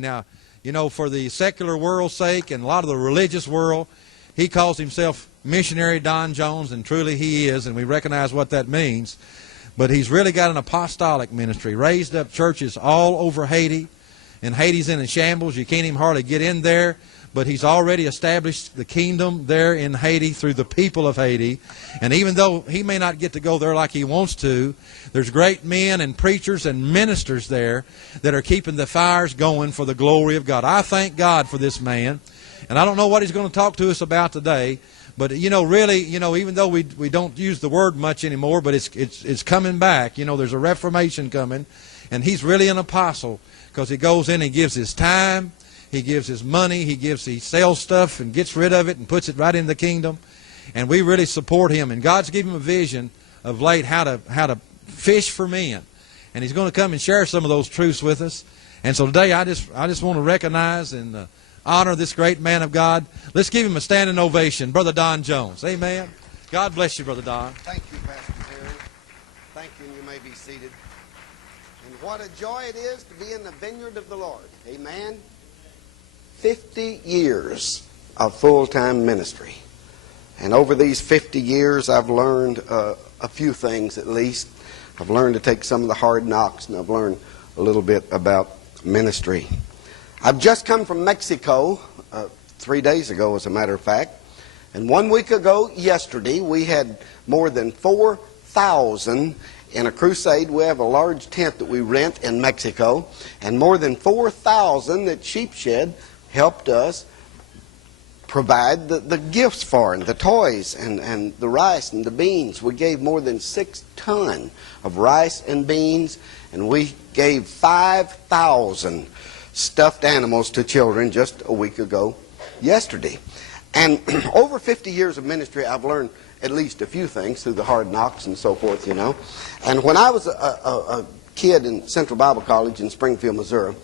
Now, you know, for the secular world's sake and a lot of the religious world, he calls himself Missionary Don Jones, and truly he is, and we recognize what that means. But he's really got an apostolic ministry, raised up churches all over Haiti, and Haiti's in a shambles. You can't even hardly get in there. But he's already established the kingdom there in Haiti through the people of Haiti. And even though he may not get to go there like he wants to, there's great men and preachers and ministers there that are keeping the fires going for the glory of God. I thank God for this man. And I don't know what he's going to talk to us about today. But, you know, really, you know, even though we don't use the word much anymore, but it's coming back. You know, there's a reformation coming. And he's really an apostle because he goes in and gives his time. He gives his money, he sells stuff and gets rid of it and puts it right in the kingdom. And we really support him. And God's given him a vision of late how to fish for men. And he's going to come and share some of those truths with us. And so today I just want to recognize and honor this great man of God. Let's give him a standing ovation. Brother Don Jones. Amen. God bless you, Brother Don. Thank you, Pastor Terry. Thank you, and you may be seated. And what a joy it is to be in the vineyard of the Lord. Amen. 50 years of full-time ministry. And over these 50 years, I've learned a few things at least. I've learned to take some of the hard knocks, and I've learned a little bit about ministry. I've just come from Mexico 3 days ago, as a matter of fact. And 1 week ago, yesterday, we had more than 4,000 in a crusade. We have a large tent that we rent in Mexico. And more than 4,000 at Sheepshed helped us provide the gifts for, and the toys, and the rice and the beans. We gave more than 6 tons of rice and beans, and we gave 5,000 stuffed animals to children just a week ago yesterday. And over 50 years of ministry, I've learned at least a few things through the hard knocks and so forth, you know. And when I was a kid in Central Bible College in Springfield, Missouri,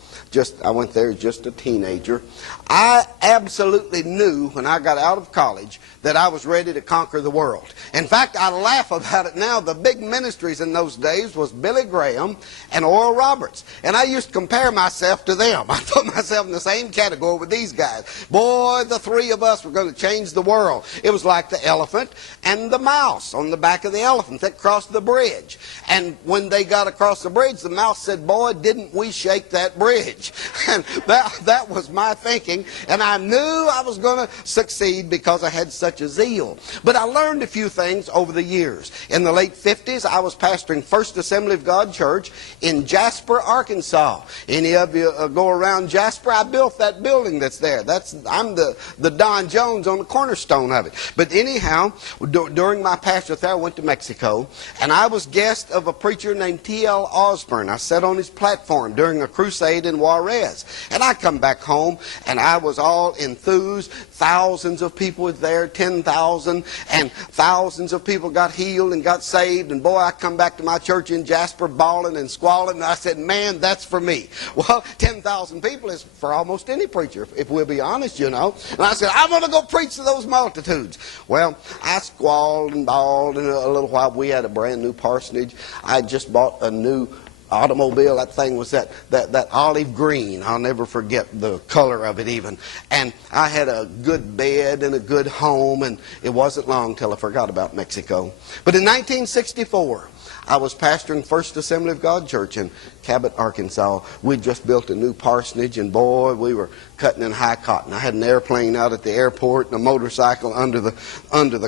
I went there just a teenager. I absolutely knew when I got out of college that I was ready to conquer the world. In fact, I laugh about it now. The big ministries in those days was Billy Graham and Oral Roberts. And I used to compare myself to them. I put myself in the same category with these guys. Boy, the three of us were going to change the world. It was like the elephant and the mouse on the back of the elephant that crossed the bridge. And when they got across the bridge, the mouse said, "Boy, didn't we shake that bridge." And that was my thinking. And I knew I was going to succeed because I had such a zeal. But I learned a few things over the years. In the late 50s, I was pastoring First Assembly of God Church in Jasper, Arkansas. Any of you go around Jasper? I built that building that's there. I'm the Don Jones on the cornerstone of it. But anyhow, during my pastorate there, I went to Mexico, and I was guest of a preacher named T.L. Osborne. I sat on his platform during a crusade in Juarez. And I come back home, and I was all enthused. Thousands of people were there, 10,000, and thousands of people got healed and got saved. And boy, I come back to my church in Jasper bawling and squalling, and I said, man, that's for me. Well, 10,000 people is for almost any preacher, if we'll be honest, you know. And I said, I'm going to go preach to those multitudes. Well, I squalled and bawled, and a little while we had a brand new parsonage. I just bought a new automobile. That thing was that olive green. I'll never forget the color of it even. And I had a good bed and a good home, and it wasn't long till I forgot about Mexico. But in 1964, I was pastoring First Assembly of God Church in Cabot, Arkansas. We just built a new parsonage, and boy, we were cutting in high cotton. I had an airplane out at the airport and a motorcycle under the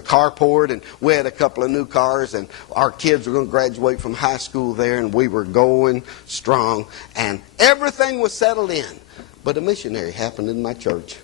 carport, and we had a couple of new cars, and our kids were going to graduate from high school there, and we were going strong, and everything was settled in. But a missionary happened in my church,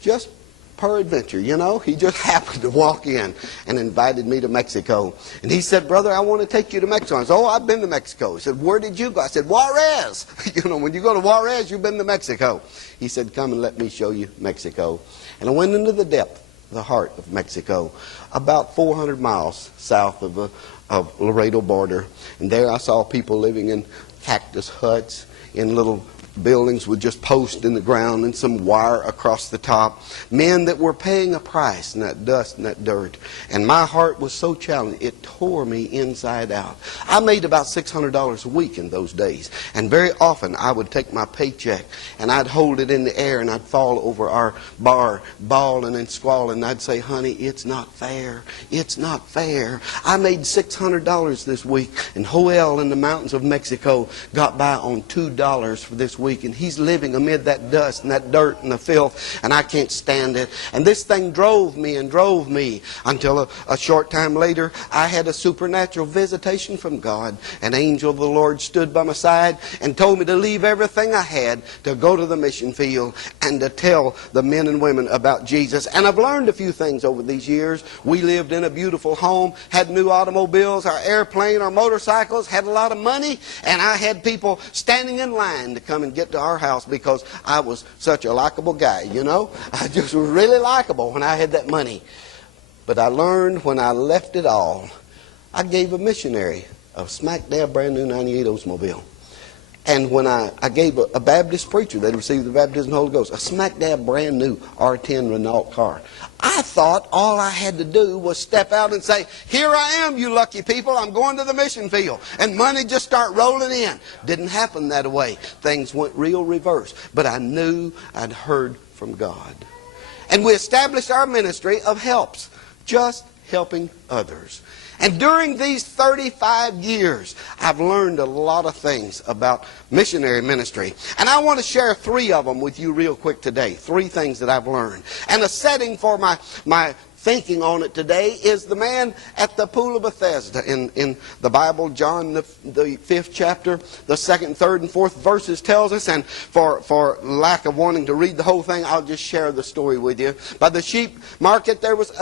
just peradventure, you know. He just happened to walk in and invited me to Mexico. And he said, "Brother, I want to take you to Mexico." I said, "Oh, I've been to Mexico." He said, "Where did you go?" I said, "Juarez." You know, when you go to Juarez, you've been to Mexico. He said, "Come and let me show you Mexico." And I went into the depth, the heart of Mexico, about 400 miles south of Laredo border. And there I saw people living in cactus huts, in little buildings with just posts in the ground and some wire across the top. Men that were paying a price in that dust and that dirt. And my heart was so challenged, it tore me inside out. I made about $600 a week in those days. And very often I would take my paycheck and I'd hold it in the air and I'd fall over our bar bawling and squalling. And I'd say, honey, it's not fair. It's not fair. I made $600 this week. And Joel in the mountains of Mexico got by on $2 for this week, and he's living amid that dust and that dirt and the filth, and I can't stand it. And this thing drove me until a short time later I had a supernatural visitation from God. An angel of the Lord stood by my side and told me to leave everything I had to go to the mission field and to tell the men and women about Jesus. And I've learned a few things over these years. We lived in a beautiful home, had new automobiles, our airplane, our motorcycles, had a lot of money, and I had people standing in line to come and get to our house because I was such a likable guy, you know. I just was really likable when I had that money. But I learned when I left it all, I gave a missionary a smack dab brand new 98 Oldsmobile. And when I gave a Baptist preacher that received the baptism of the Holy Ghost a smack dab brand new R10 Renault car. I thought all I had to do was step out and say, here I am, you lucky people, I'm going to the mission field. And money just start rolling in. Didn't happen that way. Things went real reverse. But I knew I'd heard from God. And we established our ministry of helps, just helping others. And during these 35 years, I've learned a lot of things about missionary ministry. And I want to share 3 of them with you real quick today. 3 things that I've learned. And a setting for my thinking on it today is the man at the pool of Bethesda in the Bible. John, the 5th chapter, the 2nd, 3rd, and 4th verses tells us, and for lack of wanting to read the whole thing, I'll just share the story with you. By the sheep market there was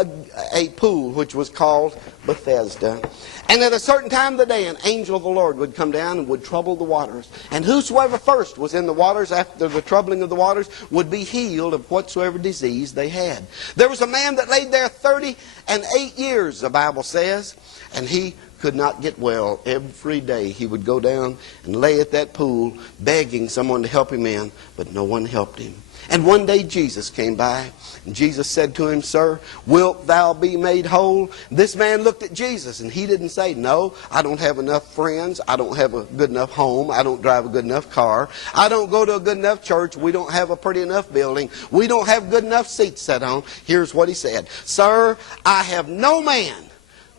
a pool which was called Bethesda. And at a certain time of the day, an angel of the Lord would come down and would trouble the waters. And whosoever first was in the waters after the troubling of the waters would be healed of whatsoever disease they had. There was a man that laid there 38 years, the Bible says, and he could not get well. Every day he would go down and lay at that pool begging someone to help him in, but no one helped him. And one day Jesus came by, and Jesus said to him, Sir, wilt thou be made whole? This man looked at Jesus, and he didn't say, no, I don't have enough friends, I don't have a good enough home, I don't drive a good enough car, I don't go to a good enough church, we don't have a pretty enough building, we don't have good enough seats set on. Here's what he said, Sir, I have no man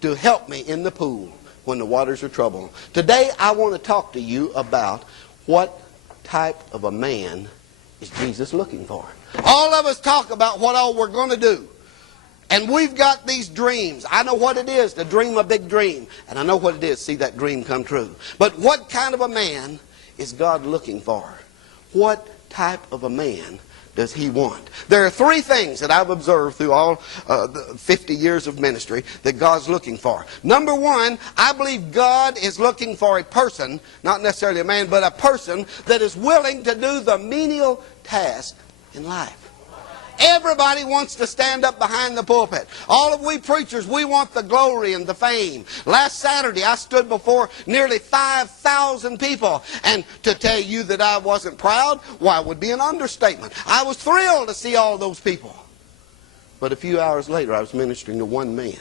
to help me in the pool when the waters are troubled. Today I want to talk to you about what type of a man is Jesus looking for. All of us talk about what all we're going to do. And we've got these dreams. I know what it is to dream a big dream. And I know what it is to see that dream come true. But what kind of a man is God looking for? What type of a man does he want? There are 3 things that I've observed through all the 50 years of ministry that God's looking for. Number 1, I believe God is looking for a person, not necessarily a man, but a person that is willing to do the menial task in life. Everybody wants to stand up behind the pulpit. All of we preachers, we want the glory and the fame. Last Saturday, I stood before nearly 5,000 people. And to tell you that I wasn't proud, why, would be an understatement. I was thrilled to see all those people. But a few hours later, I was ministering to one man.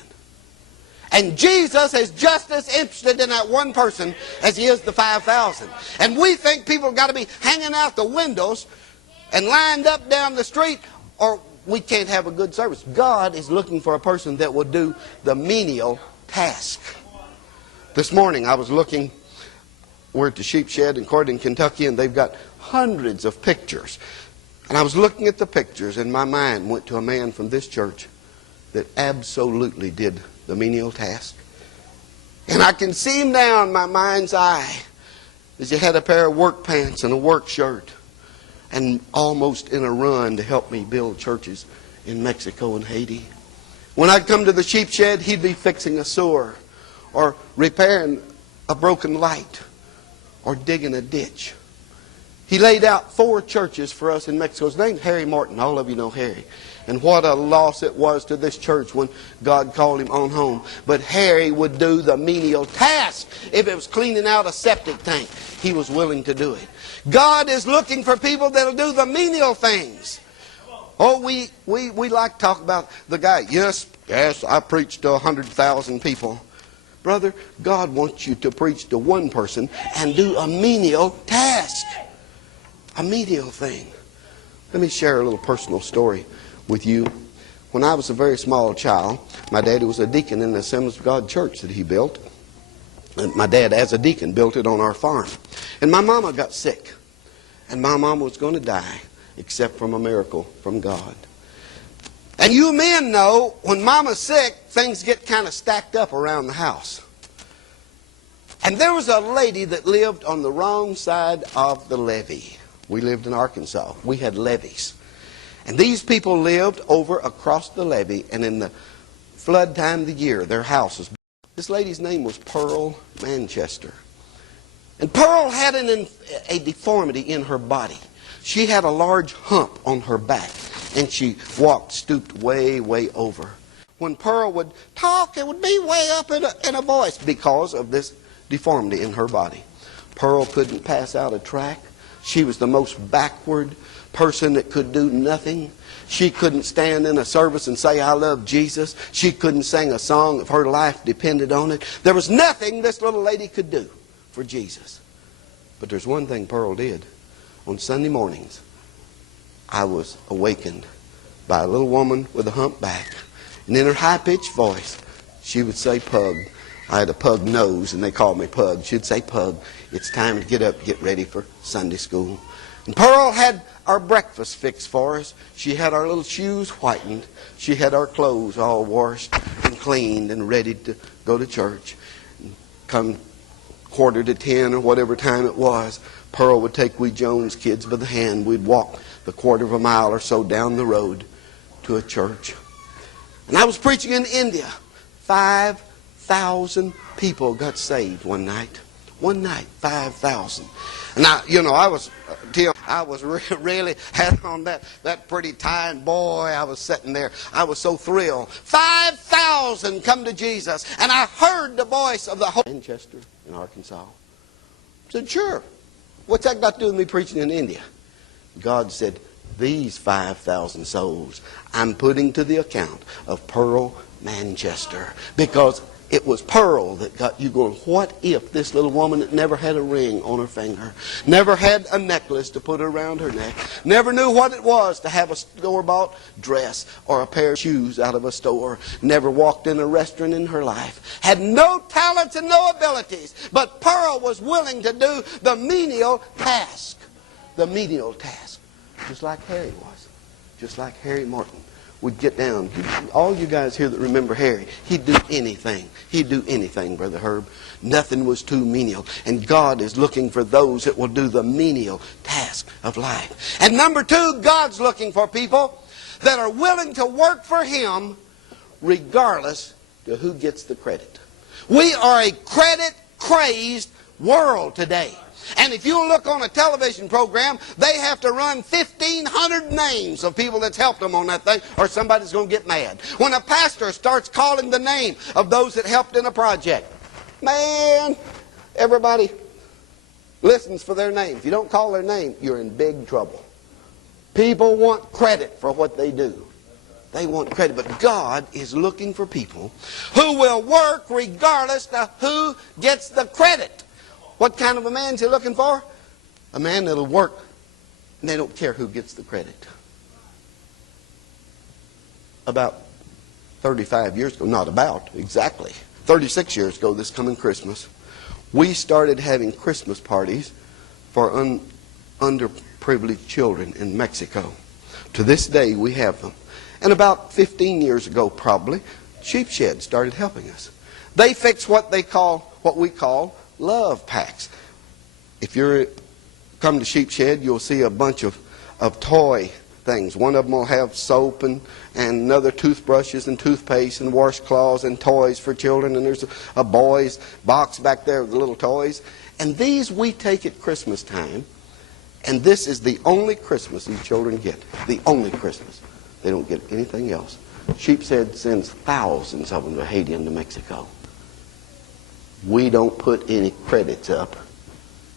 And Jesus is just as interested in that one person as he is the 5,000. And we think people have got to be hanging out the windows and lined up down the street, or we can't have a good service. God is looking for a person that will do the menial task. This morning I was looking, we're at the sheep shed in Corydon, Kentucky, and they've got hundreds of pictures. And I was looking at the pictures, and my mind went to a man from this church that absolutely did the menial task. And I can see him now in my mind's eye as he had a pair of work pants and a work shirt, and almost in a run to help me build churches in Mexico and Haiti. When I'd come to the sheep shed, he'd be fixing a sewer, or repairing a broken light, or digging a ditch. He laid out 4 churches for us in Mexico. His name's Harry Martin. All of you know Harry. And what a loss it was to this church when God called him on home. But Harry would do the menial task. If it was cleaning out a septic tank, he was willing to do it. God is looking for people that'll do the menial things. Oh, we like to talk about the guy. Yes, I preached to 100,000 people. Brother, God wants you to preach to one person and do a menial task. A menial thing. Let me share a little personal story with you. When I was a very small child, my daddy was a deacon in the Assemblies of God church that he built. And my dad, as a deacon, built it on our farm. And my mama got sick. And my mama was going to die, except from a miracle from God. And you men know, when mama's sick, things get kind of stacked up around the house. And there was a lady that lived on the wrong side of the levee. We lived in Arkansas. We had levees. And these people lived over across the levee, and in the flood time of the year, their house was... This lady's name was Pearl Manchester. And Pearl had a deformity in her body. She had a large hump on her back, and she walked stooped way, way over. When Pearl would talk, it would be way up in a voice because of this deformity in her body. Pearl couldn't pass out a tract. She was the most backward person that could do nothing. She couldn't stand in a service and say, I love Jesus. She couldn't sing a song if her life depended on it. There was nothing this little lady could do for Jesus. But there's one thing Pearl did. On Sunday mornings, I was awakened by a little woman with a humpback. And in her high-pitched voice, she would say, Pug. I had a pug nose, and they called me Pug. She'd say, Pug, it's time to get up, get ready for Sunday school. And Pearl had our breakfast fixed for us. She had our little shoes whitened. She had our clothes all washed and cleaned and ready to go to church. And come 9:45 or whatever time it was, Pearl would take we Jones kids by the hand. We'd walk the 1/4 mile or so down the road to a church. And I was preaching in India. 5,000 people got saved one night. One night, 5,000. And I was really had on that pretty tie, and boy, I was sitting there. I was so thrilled. 5,000 come to Jesus, and I heard the voice of the whole Manchester in Arkansas. I said, sure. What's that got to do with me preaching in India? God said, these 5,000 souls I'm putting to the account of Pearl Manchester, because it was Pearl that got you going. What if this little woman that never had a ring on her finger, never had a necklace to put around her neck, never knew what it was to have a store-bought dress or a pair of shoes out of a store, never walked in a restaurant in her life, had no talents and no abilities, but Pearl was willing to do the menial task. The menial task. Just like Harry was. Just like Harry Martin would get down. All you guys here that remember Harry, he'd do anything. He'd do anything, Brother Herb. Nothing was too menial. And God is looking for those that will do the menial task of life. And number 2, God's looking for people that are willing to work for Him regardless to who gets the credit. We are a credit-crazed world today. And if you look on a television program, they have to run 1,500 names of people that's helped them on that thing, or somebody's going to get mad. When a pastor starts calling the name of those that helped in a project, man, everybody listens for their name. If you don't call their name, you're in big trouble. People want credit for what they do. They want credit, but God is looking for people who will work regardless of who gets the credit. What kind of a man is He looking for? A man that'll work, and they don't care who gets the credit. About 35 years ago, not about, exactly, 36 years ago this coming Christmas, we started having Christmas parties for underprivileged children in Mexico. To this day, we have them. And about 15 years ago, probably, Sheepshed started helping us. They fix what we call love packs. If you come to Sheepshed, you'll see a bunch of toy things. One of them will have soap and another toothbrushes and toothpaste and washcloths and toys for children. And there's a boy's box back there with the little toys. And these we take at Christmas time And this is the only Christmas these children get. The only Christmas. They don't get anything else. Sheepshead sends thousands of them to Haiti and to Mexico. We don't put any credits up.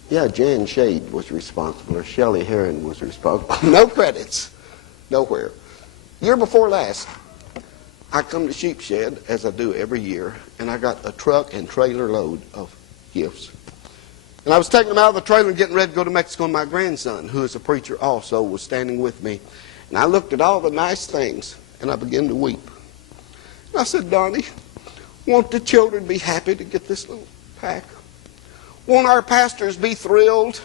Yeah, Jan Shade was responsible, or Shelley Herron was responsible. No credits. Nowhere. Year before last, I come to Sheepshead, as I do every year, and I got a truck and trailer load of gifts. And I was taking them out of the trailer and getting ready to go to Mexico, and my grandson, who is a preacher also, was standing with me. And I looked at all the nice things, and I began to weep. And I said, Donnie, won't the children be happy to get this little pack? Won't our pastors be thrilled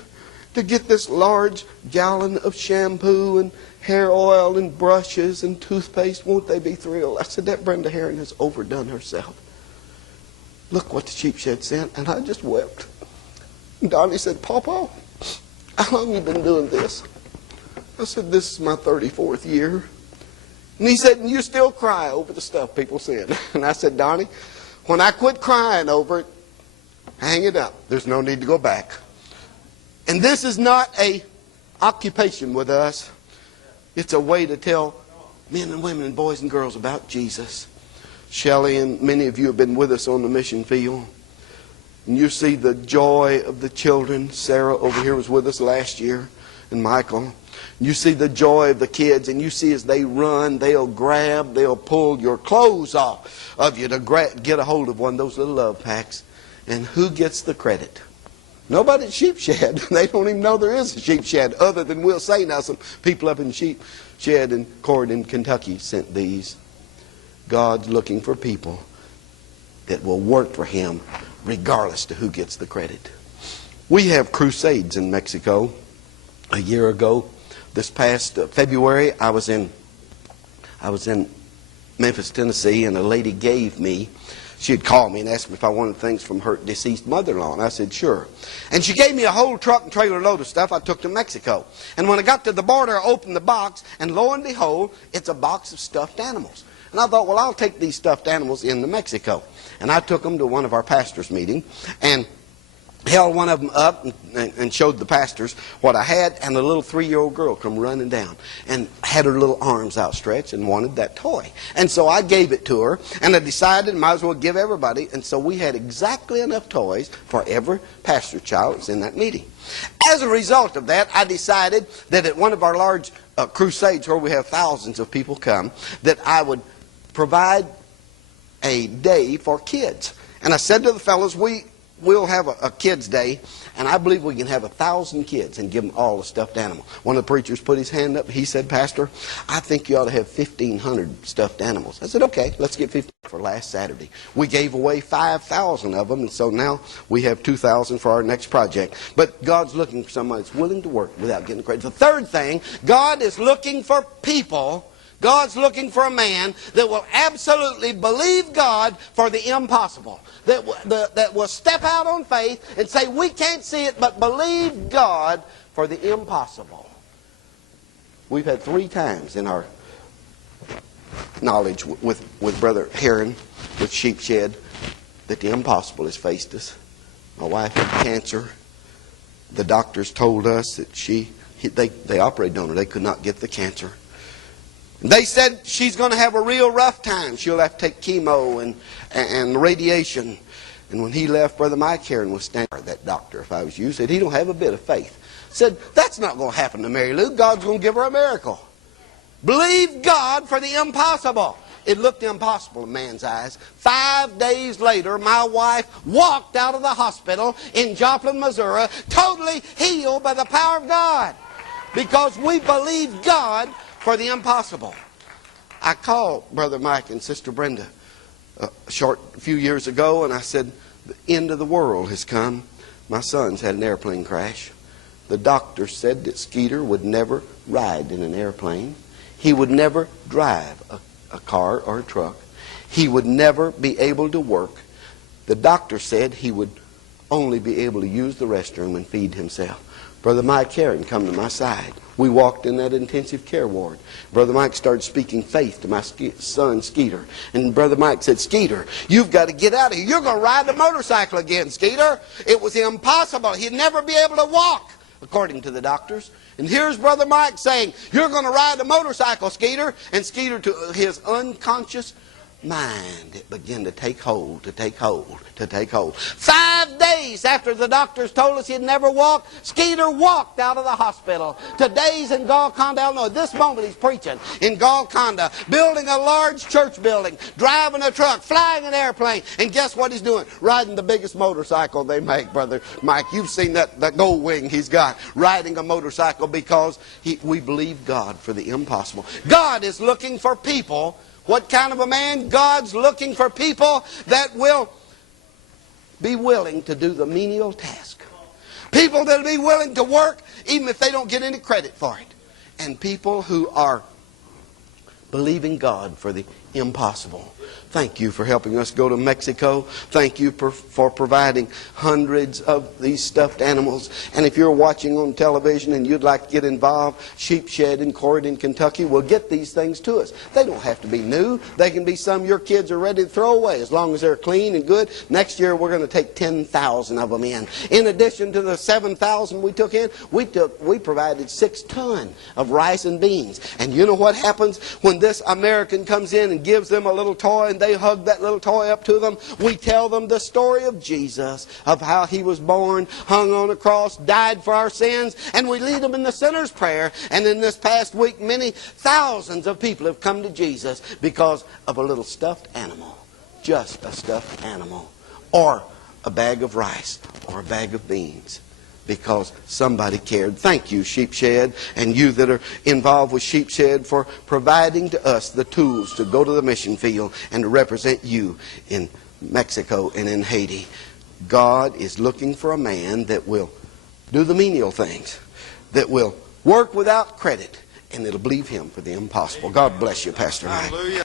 to get this large gallon of shampoo and hair oil and brushes and toothpaste? Won't they be thrilled? I said, that Brenda Herron has overdone herself. Look what the Sheepshead sent. And I just wept. And Donnie said, Papa, how long have you been doing this? I said, this is my 34th year. And he said, and you still cry over the stuff people send. And I said, Donnie, when I quit crying over it, hang it up. There's no need to go back. And this is not a occupation with us. It's a way to tell men and women and boys and girls about Jesus. Shelley and many of you have been with us on the mission field. And you see the joy of the children. Sarah over here was with us last year, and Michael. You see the joy of the kids, and you see as they run, they'll grab, they'll pull your clothes off of you to get a hold of one of those little love packs. And who gets the credit? Nobody at Sheepshead. They don't even know there is a Sheepshead, other than we'll say now some people up in Sheepshead and Corydon, Kentucky sent these. God's looking for people that will work for Him regardless to who gets the credit. We have crusades in Mexico. A year ago, this past February, I was in Memphis, Tennessee, and a lady gave me, she had called me and asked me if I wanted things from her deceased mother-in-law, and I said, sure. And she gave me a whole truck and trailer load of stuff I took to Mexico. And when I got to the border, I opened the box, and lo and behold, it's a box of stuffed animals. And I thought, well, I'll take these stuffed animals into Mexico. And I took them to one of our pastors' meetings, and held one of them up and showed the pastors what I had, and a little 3-year-old girl come running down and had her little arms outstretched and wanted that toy. And so I gave it to her, and I decided I might as well give everybody. And so we had exactly enough toys for every pastor child that was in that meeting. As a result of that, I decided that at one of our large crusades where we have thousands of people come, that I would provide a day for kids. And I said to the fellows, we'll have a kids' day, and I believe we can have 1,000 kids and give them all a stuffed animal. One of the preachers put his hand up. He said, Pastor, I think you ought to have 1,500 stuffed animals. I said, okay, let's get 50 for last Saturday. We gave away 5,000 of them, and so now we have 2,000 for our next project. But God's looking for somebody that's willing to work without getting credit. The third thing, God is looking for people. God's looking for a man that will absolutely believe God for the impossible. That will step out on faith and say, we can't see it, but believe God for the impossible. We've had 3 times in our knowledge with Brother Herron, with Sheepshead, that the impossible has faced us. My wife had cancer. The doctors told us that they operated on her. They could not get the cancer. They said she's going to have a real rough time. She'll have to take chemo and radiation. And when he left, Brother Mike Herron was standing there, that doctor, if I was you, said he don't have a bit of faith. Said, that's not going to happen to Mary Lou. God's going to give her a miracle. Believe God for the impossible. It looked impossible in man's eyes. 5 days later, my wife walked out of the hospital in Joplin, Missouri, totally healed by the power of God. Because we believe God for the impossible. I called Brother Mike and Sister Brenda a few years ago, and I said, the end of the world has come. My son's had an airplane crash. The doctor said that Skeeter would never ride in an airplane. He would never drive a car or a truck. He would never be able to work. The doctor said he would only be able to use the restroom and feed himself. Brother Mike Herron come to my side. We walked in that intensive care ward. Brother Mike started speaking faith to my son, Skeeter. And Brother Mike said, Skeeter, you've got to get out of here. You're going to ride the motorcycle again, Skeeter. It was impossible. He'd never be able to walk. according to the doctors. And here's Brother Mike saying, you're going to ride a motorcycle, Skeeter. And Skeeter, to his unconscious mind, it began to take hold, to take hold, to take hold. 5 days after the doctors told us he'd never walk, Skeeter walked out of the hospital. Today's in Golconda, Illinois. This moment he's preaching in Golconda, building a large church building, driving a truck, flying an airplane. And guess what he's doing? Riding the biggest motorcycle they make, Brother Mike. You've seen that gold wing he's got, riding a motorcycle, because we believe God for the impossible. God is looking for people. What kind of a man? God's looking for people that will be willing to do the menial task. People that will be willing to work even if they don't get any credit for it. And people who are believing God for the impossible. Thank you for helping us go to Mexico. Thank you for providing hundreds of these stuffed animals. And if you're watching on television and you'd like to get involved, Sheep Shed in Corydon, Kentucky will get these things to us. They don't have to be new. They can be some your kids are ready to throw away as long as they're clean and good. Next year we're going to take 10,000 of them in. In addition to the 7,000 we took in, we provided 6 tons of rice and beans. And you know what happens when this American comes in and gives them a little toy, and they hug that little toy up to them? We tell them the story of Jesus, of how he was born, hung on a cross, died for our sins, and we lead them in the sinner's prayer. And in this past week, many thousands of people have come to Jesus because of a little stuffed animal. Just a stuffed animal. Or a bag of rice, or a bag of beans. Because somebody cared. Thank you, Sheep Shed, and you that are involved with Sheep Shed, for providing to us the tools to go to the mission field and to represent you in Mexico and in Haiti. God is looking for a man that will do the menial things, that will work without credit, and that'll believe him for the impossible. God bless you, Pastor Mike. Hallelujah.